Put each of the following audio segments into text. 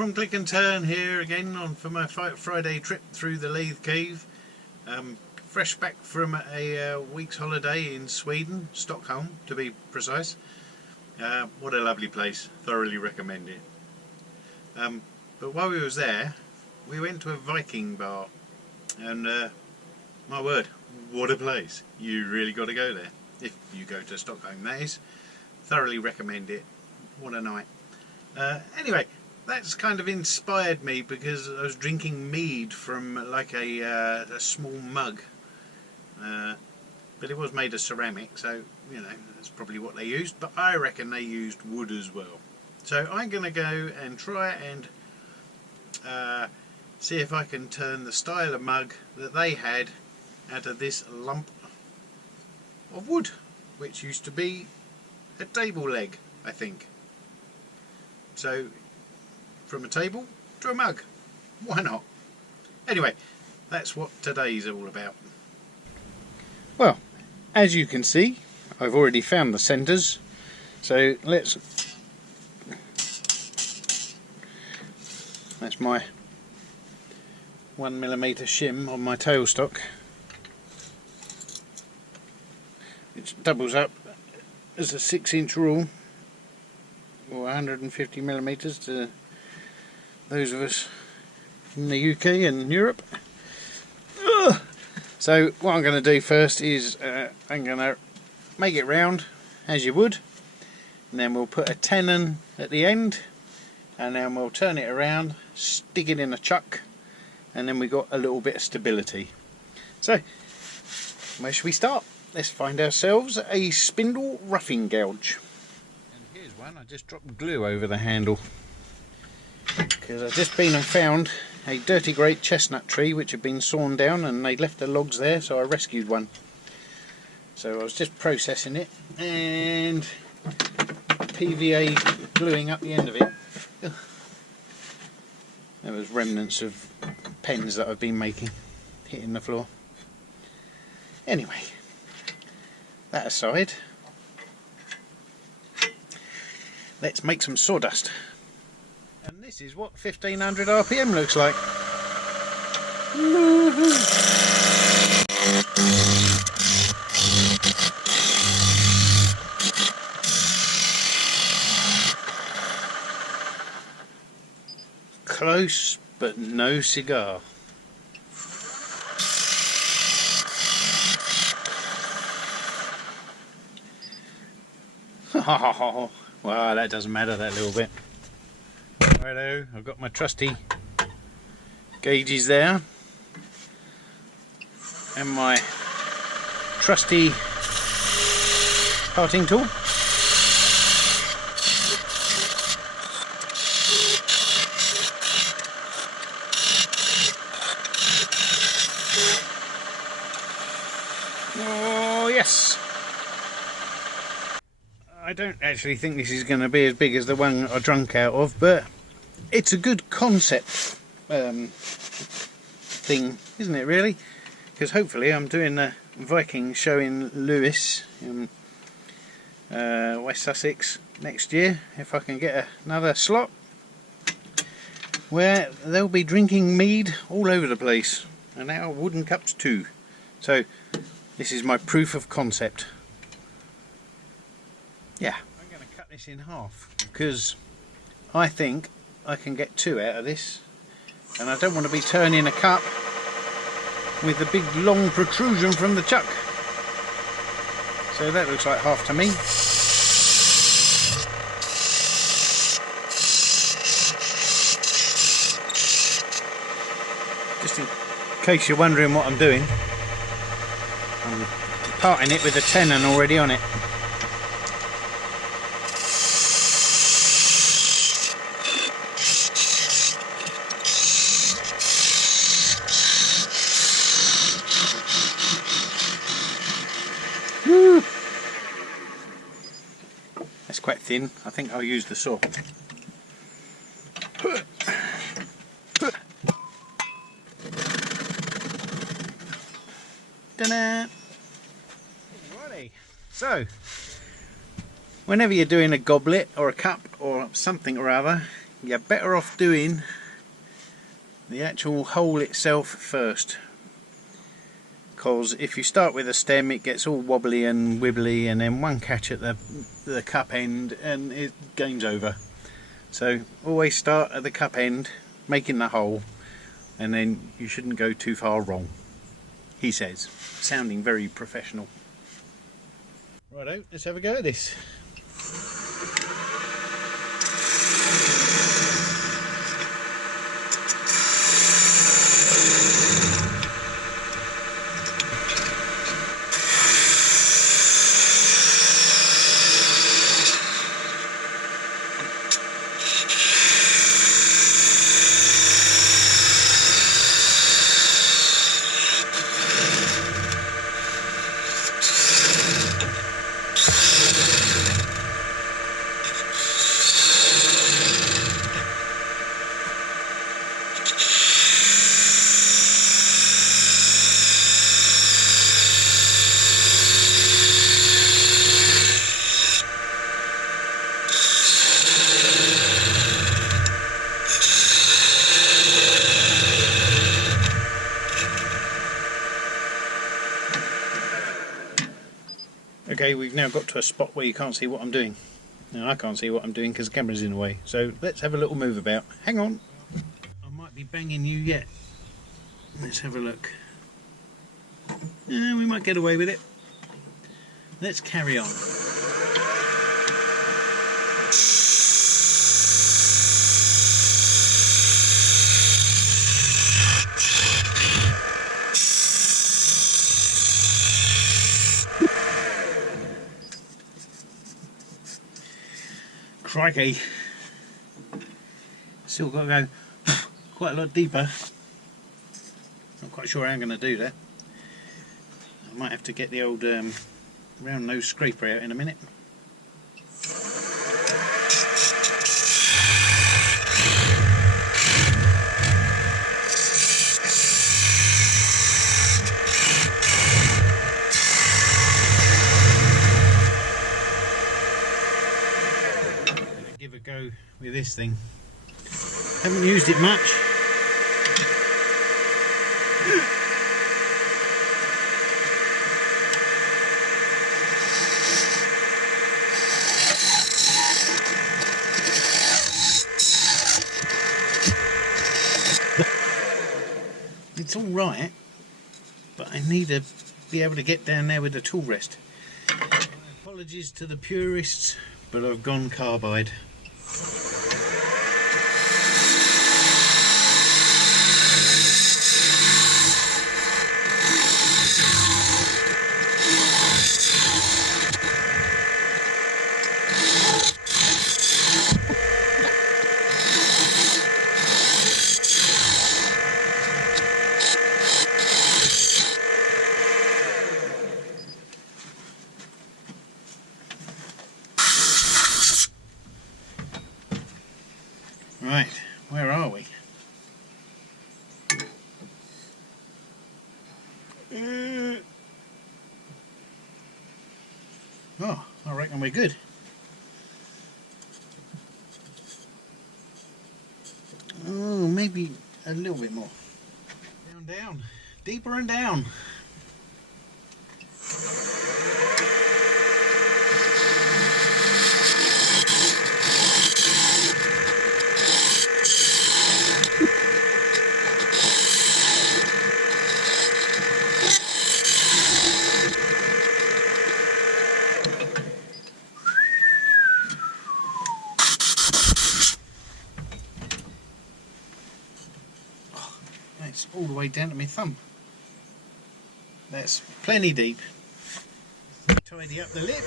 from Click and Turn here again for my Friday trip through the lathe cave. Fresh back from a week's holiday in Sweden, Stockholm to be precise. What a lovely place, thoroughly recommend it. But while we was there, we went to a Viking bar, and my word, what a place. You really got to go there, if you go to Stockholm, that is. Thoroughly recommend it. What a night. Anyway, that's kind of inspired me because I was drinking mead from like a small mug, but it was made of ceramic, so you know that's probably what they used, but I reckon they used wood as well. So I'm going to go and try and see if I can turn the style of mug that they had out of this lump of wood, which used to be a table leg, I think. So from a table to a mug, why not? Anyway, that's what today's all about. Well, as you can see, I've already found the centres, so that's my 1mm shim on my tailstock, which doubles up as a 6-inch rule, or 150mm to those of us in the UK and Europe. Ugh. So what I'm going to do first is I'm going to make it round as you would, and then we'll put a tenon at the end, and then we'll turn it around, stick it in a chuck, and then we've got a little bit of stability. So where should we start? Let's find ourselves a spindle roughing gouge. And here's one. I just dropped glue over the handle because I've just been and found a dirty great chestnut tree which had been sawn down, and they left the logs there, so I rescued one. So I was just processing it and PVA gluing up the end of it. Ugh. There was remnants of pens that I've been making hitting the floor. Anyway, that aside, let's make some sawdust. And this is what 1500 RPM looks like. Close, but no cigar. Well, that doesn't matter, that little bit. Righto, I've got my trusty gauges there, and my trusty parting tool. Oh yes! I don't actually think this is going to be as big as the one I drunk out of, but it's a good concept thing, isn't it, really? Because hopefully I'm doing a Viking show in Lewis in West Sussex next year, if I can get another slot, where they'll be drinking mead all over the place, and now wooden cups too. So this is my proof of concept. Yeah, I'm going to cut this in half because I think I can get 2 out of this, and I don't want to be turning a cup with a big long protrusion from the chuck. So that looks like half to me. Just in case you're wondering what I'm doing, I'm parting it with a tenon already on it. Woo. That's quite thin. I think I'll use the saw. Ta-da! Alrighty. So, whenever you're doing a goblet or a cup or something or other, you're better off doing the actual hole itself first, because if you start with a stem it gets all wobbly and wibbly, and then one catch at the cup end and it game's over. So always start at the cup end, making the hole, and then you shouldn't go too far wrong, he says, sounding very professional. Righto, let's have a go at this. Okay, we've now got to a spot where you can't see what I'm doing. Now I can't see what I'm doing because the camera's in the way, so let's have a little move about. Hang on. I might be banging you yet. Let's have a look. We might get away with it. Let's carry on. Crikey, still got to go quite a lot deeper. Not quite sure how I'm going to do that. I might have to get the old round nose scraper out in a minute. Go with this thing. Haven't used it much. It's all right, but I need to be able to get down there with the tool rest. Apologies to the purists, but I've gone carbide. Right, where are we? Oh, I reckon we're good. Oh, maybe a little bit more. Down, down, deeper and down. It's all the way down to my thumb. That's plenty deep. Tidy up the lip.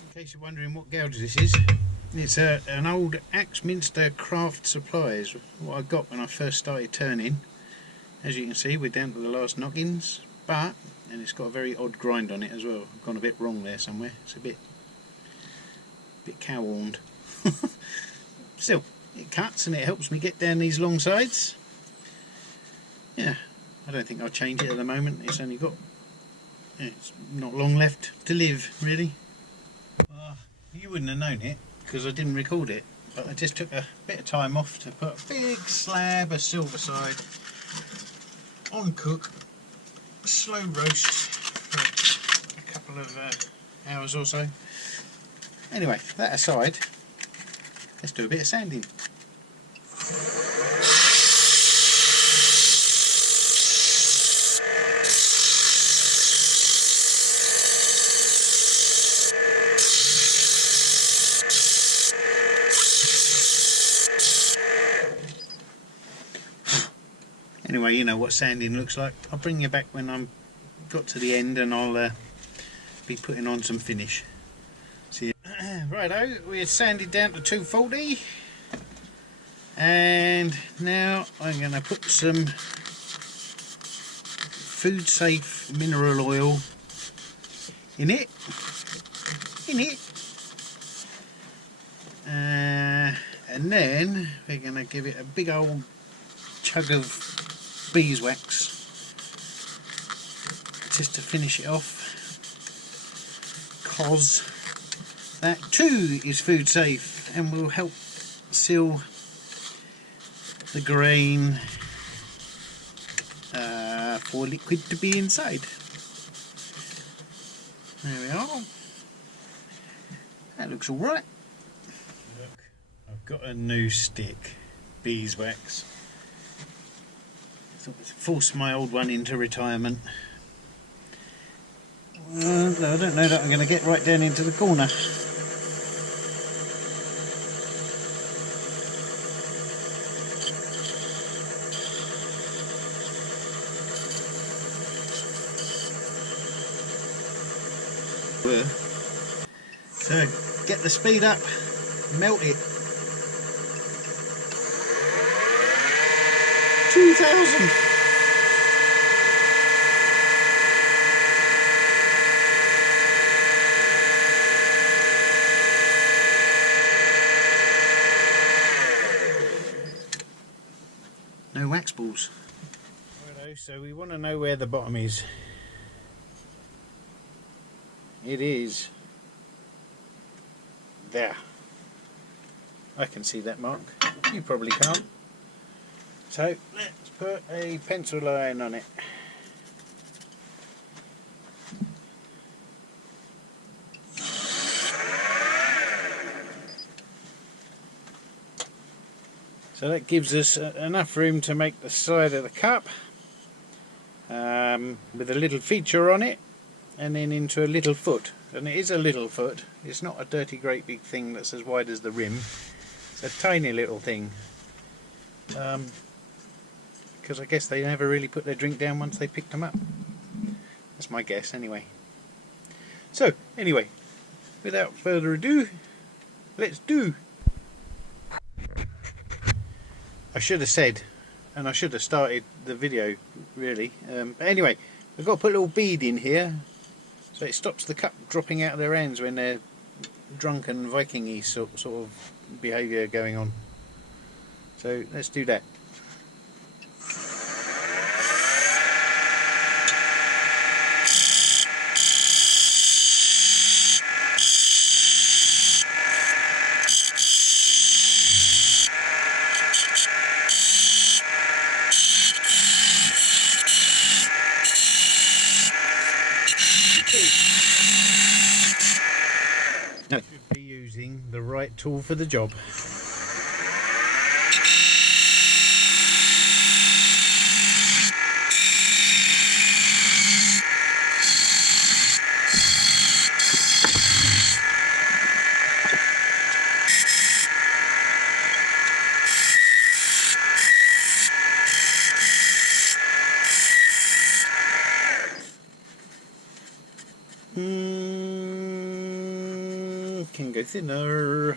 In case you're wondering what gouge this is, it's an old Axminster Craft Supplies, what I got when I first started turning. As you can see, we're down to the last knockings, and it's got a very odd grind on it as well. I've gone a bit wrong there somewhere. It's a bit cow-horned. Still, it cuts and it helps me get down these long sides. Yeah, I don't think I'll change it at the moment. It's only got, it's not long left to live, really. You wouldn't have known it because I didn't record it, but I just took a bit of time off to put a big slab of silverside on cook, slow roast for a couple of hours or so. Anyway, that aside, let's do a bit of sanding. Anyway, you know what sanding looks like. I'll bring you back when I'm got to the end and I'll be putting on some finish. See you. Righto, we're sanded down to 240 and now I'm going to put some food safe mineral oil in it. And then we're going to give it a big old chug of beeswax just to finish it off, cause that too is food safe and will help seal the grain for liquid to be inside. There we are. That looks alright. Look, I've got a new stick, beeswax. Force my old one into retirement. I don't know that I'm going to get right down into the corner. So get the speed up, melt it. 2,000. No wax balls. Righto, so we want to know where the bottom is. It is there. I can see that mark. You probably can't. So let's put a pencil line on it. So that gives us enough room to make the side of the cup with a little feature on it and then into a little foot. And it is a little foot. It's not a dirty great big thing that's as wide as the rim. It's a tiny little thing. Because I guess they never really put their drink down once they picked them up. That's my guess anyway. So anyway, without further ado, let's do. I should have said, and I should have started the video really, but anyway, I've got to put a little bead in here so it stops the cup dropping out of their hands when they're drunken Viking-y sort of behaviour going on. So let's do that. No. Should be using the right tool for the job. Can go thinner.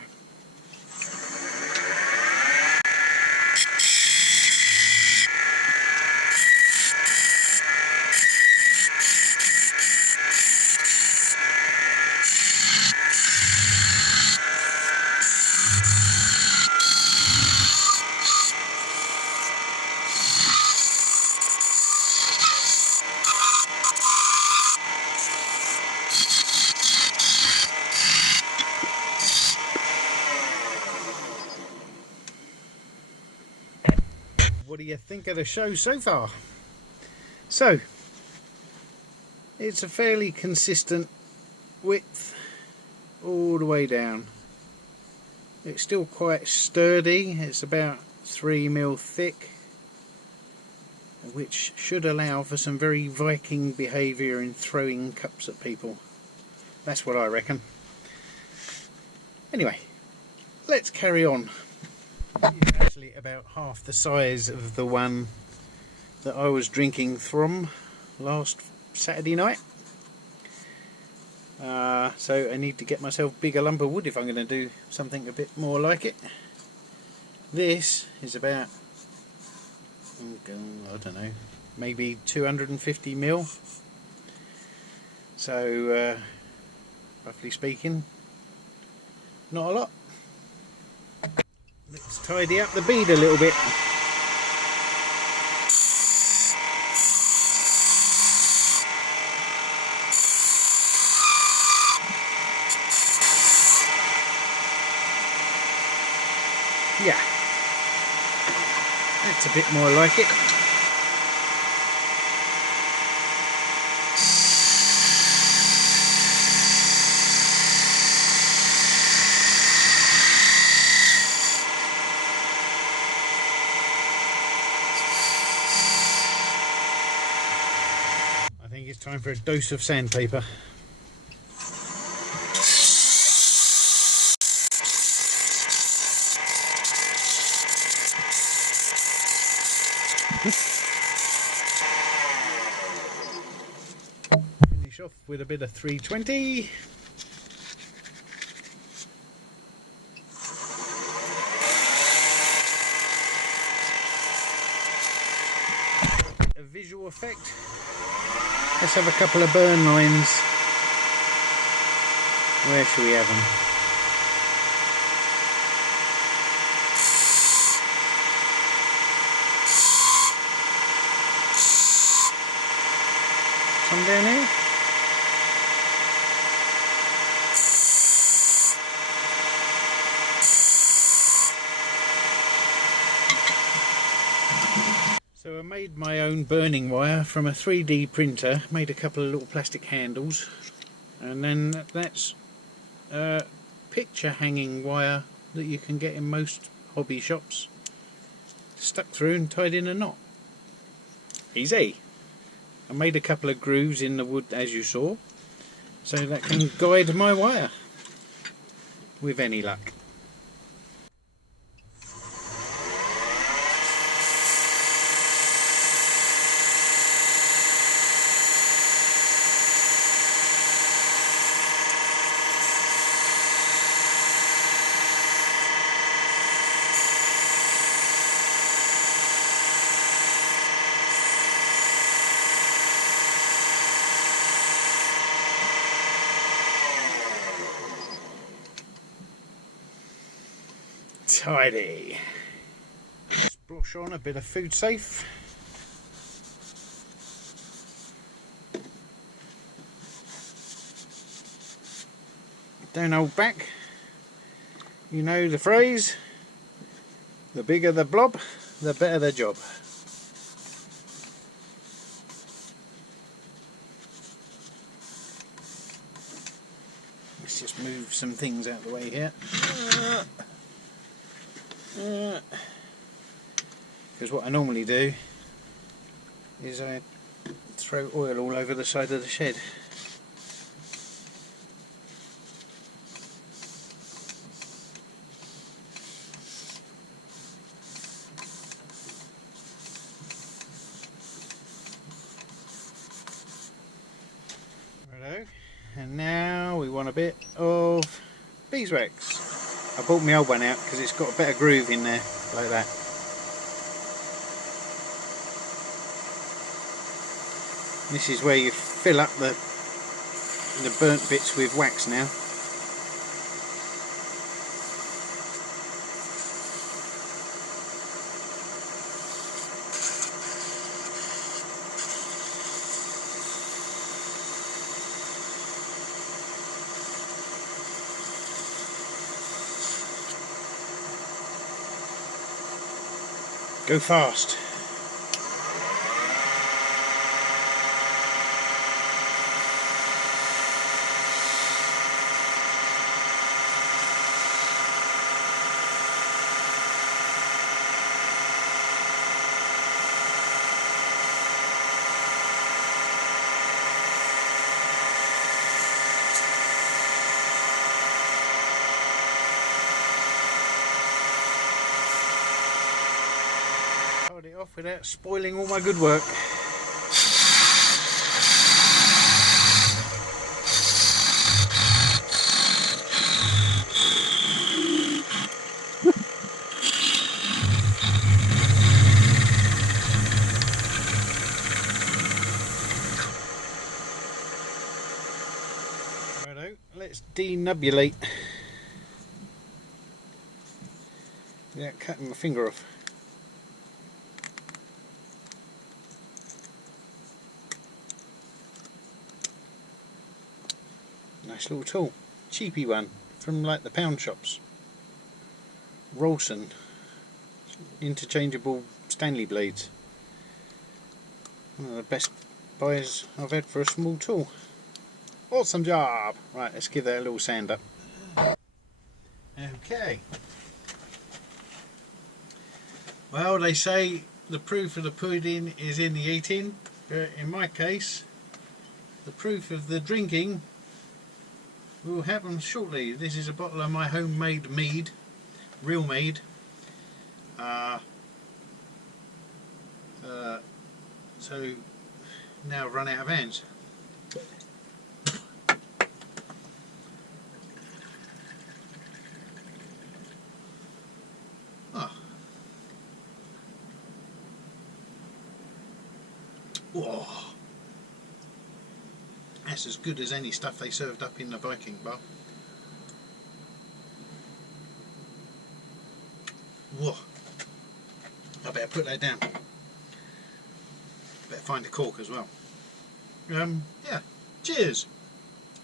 what do you think of the show so far? So, it's a fairly consistent width all the way down. It's still quite sturdy. It's about 3mm thick, which should allow for some very Viking behaviour in throwing cups at people. That's what I reckon. Anyway, let's carry on. It's actually about half the size of the one that I was drinking from last Saturday night. So I need to get myself bigger lump of wood if I'm going to do something a bit more like it. This is about, I don't know, maybe 250mm. So roughly speaking, not a lot. Let's tidy up the bead a little bit. Yeah, that's a bit more like it. I think it's time for a dose of sandpaper. Finish off with a bit of 320. A visual effect. Let's have a couple of burn lines. Where should we have them? Some down here. So I made my own burning wire from a 3D printer, made a couple of little plastic handles, and then that's picture hanging wire that you can get in most hobby shops, stuck through and tied in a knot. Easy. I made a couple of grooves in the wood as you saw, so that can guide my wire with any luck. Tidy. Let's brush on a bit of food safe. Don't hold back. You know the phrase, the bigger the blob, the better the job. Let's just move some things out of the way here. Because what I normally do is I throw oil all over the side of the shed. Righto, and now we want a bit of beeswax. I bought my old one out because it's got a better groove in there, like that. This is where you fill up the burnt bits with wax now. Go fast. off without spoiling all my good work. Righto, let's denubulate without cutting my finger off. Nice little tool, cheapy one from like the pound shops. Rolson interchangeable Stanley blades. One of the best buys I've had for a small tool. Awesome job! Right, let's give that a little sand up. Okay. Well, they say the proof of the pudding is in the eating, but in my case, the proof of the drinking will happen shortly. This is a bottle of my homemade mead, real mead. So now I've run out of hands. Oh. Whoa. That's as good as any stuff they served up in the Viking bar. Whoa. I better put that down. Better find a cork as well. Yeah. Cheers.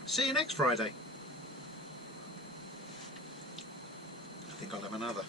See you next Friday. I think I'll have another.